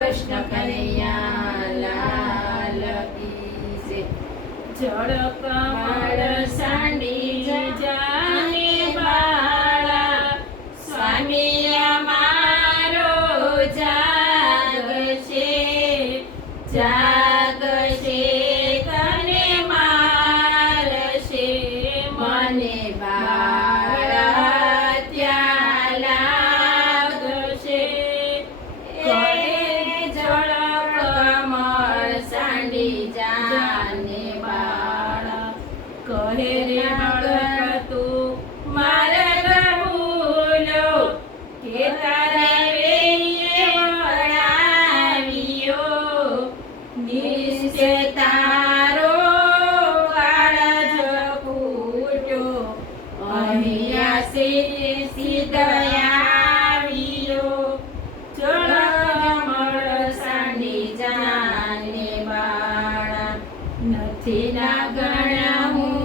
કૃષ્ણ કનૈયા લાલ કી જય। જળ કમળ સાંડી જાને બાળા, સ્વામી અમારો જાગશે જાગશે તને મારશે મને બાળા ત્યાં લાગશે। જળ કમળ સાંડી જાને બાળા, કહે રે બાળક તું મારા ભૂલો કે તારા વેરીએ વળાવ્યો, નિશ્ચય તારો કાળજ ફૂટ્યો, અહીંયા સિદ્ધયાવ્યો। જળ કમળ સાંડી જાને બાળા, નથી ના ગણ હું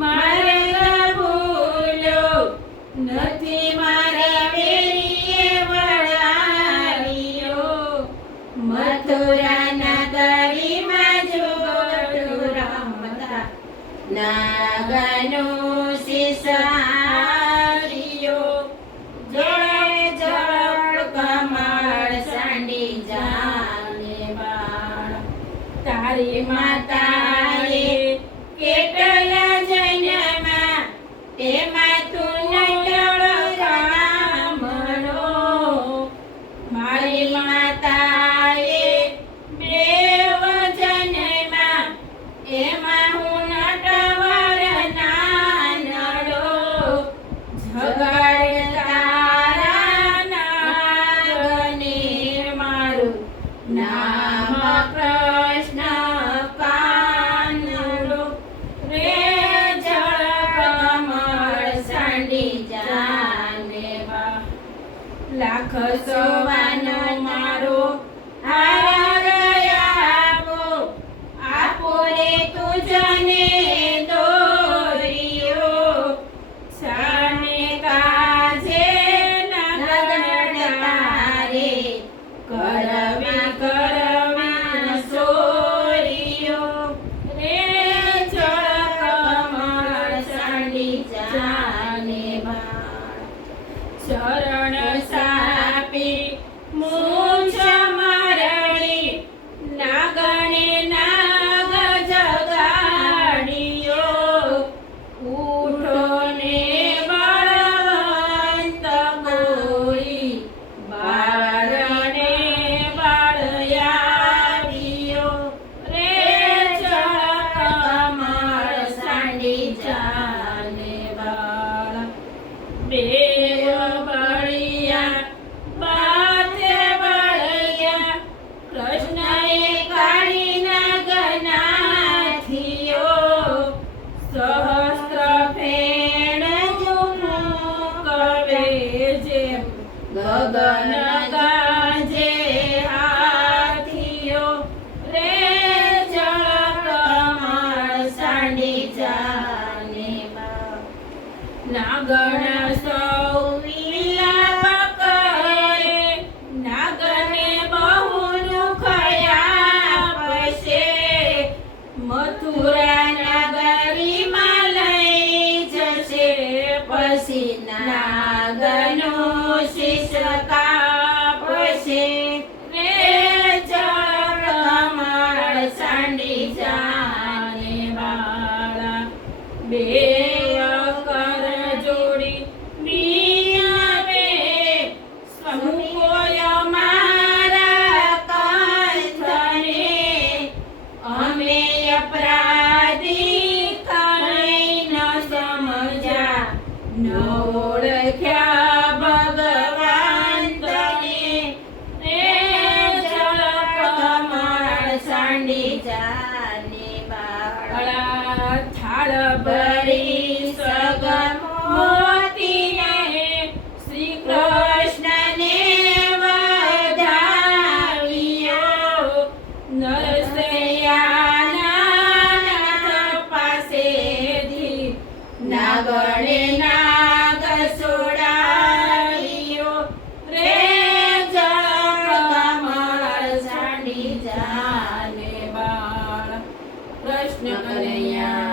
મારે ભૂલો, નથી મારા વેરીએ વળાવ્યો, મથુરાના ગરીમાં જોડું રમતા નાગનો શીશ હાર્યો। જળ જળ કમળ સાંડી જાને બાળા, તારી માતાએ કેટલા જન્મા તેમાં તું નટળ કામળો, મારી માતાએ બેવ જન્મા એમાં હું નટવર નાનડો, જગાડ તારા નાગને મારું નામ કૃષ્ણ કાનડો। રે જળ કમળ સાંડી જાને બા, લાખ સોવાનો મારો હાર આપો, આપો રે તુજને દોર્યો, છાને કાજે નગણ તારે કરવી કરવી સોર્યો। રે જળ કમળ સાંડી જાને બાળા, શરણ સાપી મૂછ મરડી નાગણે નાગ જગાડ્યો, ઉઠો ને બળવંત ગોરી બાળને બાળયાવ્યો। રે જળ કમળ સાંડી જાને બાળા, બેવ બળિયા બાથે બળિયા, કૃષ્ણએ કાળી નાગનાથીઓ, સહસ્ત્ર ફેણ મુકવે જેમ ગગન ગાજે હાથીઓ। રે જળ કમળ સાંડી જાને બા, નાગણ સૌ વિલાપ કરે, નાગને બહુ દુઃખ આપશે, મથુરા નગરીમાં લઈ જશે, પછી નાગનો શીશ કાપશે। રે જળ કમળ સાંડી જાને બાળા, બેવ કર જોડી બીયાવે, સ્વમુકોય મારા કંઠને, અમે અપરાધી કઈ ન સમજ્યા, ન ઓળખ્યા ભગવાન કૃષ્ણ કનૈયા